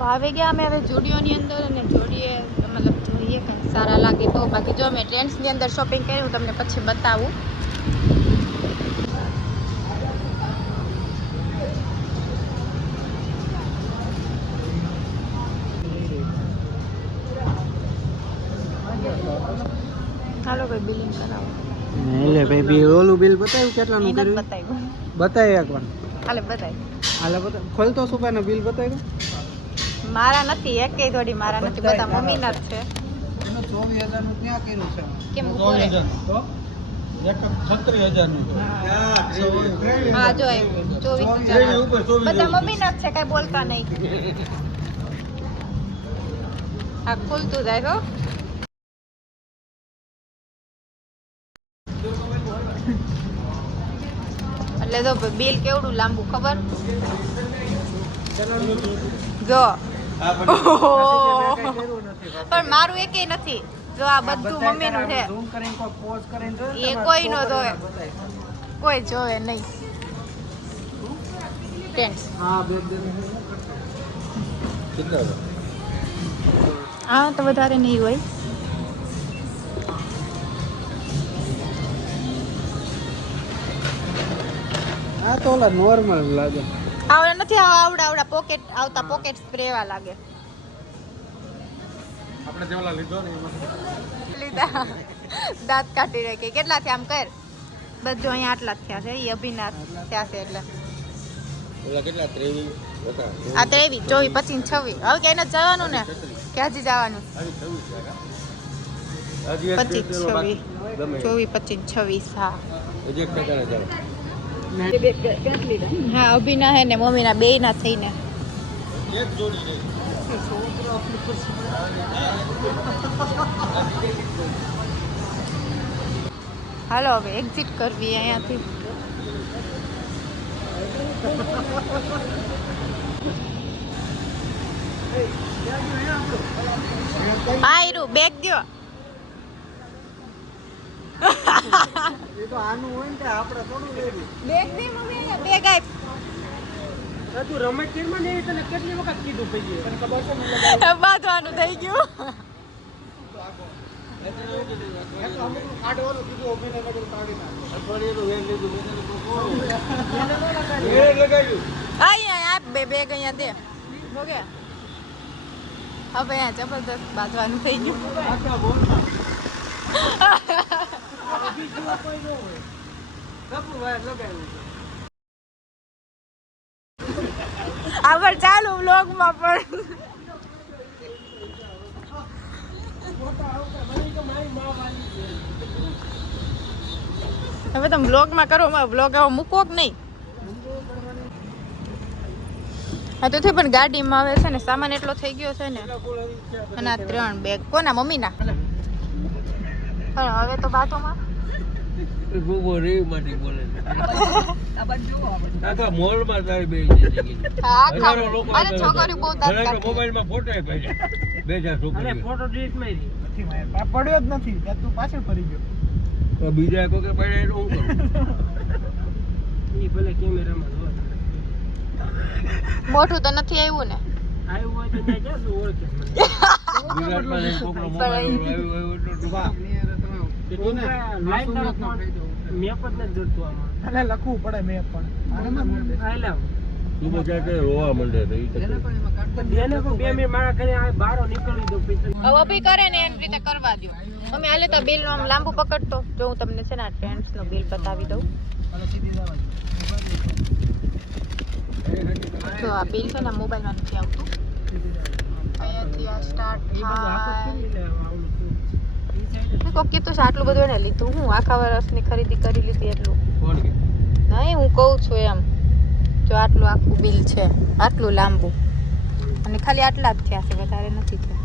તો આવી ગયા અમે હવે જુડિયોની અંદર અને જોડીએ મતલબ જોઈએ કંઈ સારા લાગે તો. બાકી જો મેં ટ્રેન્ડ્સની અંદર શોપિંગ કરી હું તમને પછી બતાવું. હાલો ભાઈ બિલિંગ કરાવો. એટલે ભાઈ બિલ ઓલું બિલ બતાવ્યું કેટલાનું કર્યું? બતાવ્યું. બતાવી એકવાર. હાલે બતાવી. હાલે બતાવ. ખોલતો સુપાનો બિલ બતાવ્યું? મારા નથી એકેય થોડી મારા નથી, બધા મમ્મીના જ છે. એનો 24,000 નું ક્યાં કર્યું છે? કેમ ઉપર તો 36,000 નું. હા જો 24,000 બધા મમ્મીના જ છે, કઈ બોલતા નહીં. હા ખુલતું જાય હો. એટલે જો બિલ કેવડું લાંબુ ખબર જો. પણ મારું એકેય નથી. જો આ બધું મમ્મીનું છે. એ કોઈ નો જોવે, કોઈ જોવે નહીં. હા તો વધારે નહીં હોય. આ તો ઓલા નોર્મલ લાગે. આવડા નથી, આવડા પોકેટ આવતા પોકેટ સ્પ્રે એવા લાગે. આપણે જેવલા લીધો ને લીધા દાંત કાઢી રાખી. કેટલા થયા આમ કર? બસ જો અહીંયા આટલા જ થયા છે. એ અભિનાશ થયા છે એટલે ઓલા કેટલા 23 આ 23 24 25 26 હવે ક્યાંય નથી જવાનું ને કે હજી જવાનું? 25 26 24 હા હા અભિના હે ને મમ્મીના બે ના થઈને હાલો હવે એક્ઝિટ કરવી અહીંયાથી. આયરું બેગ દ્યો. એ તો આનું હોય ને આપણે થોડું લેવી. બેગ દે મમ્મી, અહીંયા બેગ આપ. તું રમત કેરમાં નહીં તને કેટલી વખત કીધું પઈએ તને ખબર છે મને બાંધવાનું થઈ ગયું. અહીંયા આપ બે બેગ અહીંયા દે. હવે અહીંયા જબરદસ્ત બાંધવાનું થઈ ગયું. આગળ ચાલુ વ્લોગમાં પણ હવે તમે વ્લોગમાં કરો, વ્લોગ આવો મૂકો કે નહીં? હા તો પણ ગાડીમાં આવે છે ને સામાન એટલો થઈ ગયો છે ને. અને આ 3 બેગ કોના? મમ્મીના. હવે તો બાતોમાં બીજા કોઈ ભલે કેમેરામાં મોટું તો નથી આવ્યું ને. લખવું પડે મેપ પણ રોવા માંડે અભી કરે ને એમ રીતે કરવા દો. અમે હાલે તો બિલ નું આમ લાંબુ પકડતો જો હું તમને છે ને આ ટ્રેન્ડ્સ નું બિલ બતાવી દઉં. જો આ બિલ છે ને મોબાઈલ માં નથી આવતું. અહીંયાથી આ સ્ટાર્ટ થાય. કોક કીધું છે આટલું બધું એને લીધું. હું આખા વર્ષની ખરીદી કરી લીધી એટલું નહીં. હું કહું છું એમ જો આટલું આખું બિલ છે, આટલું લાંબુ અને ખાલી આટલા જ થયા છે, વધારે નથી થયા.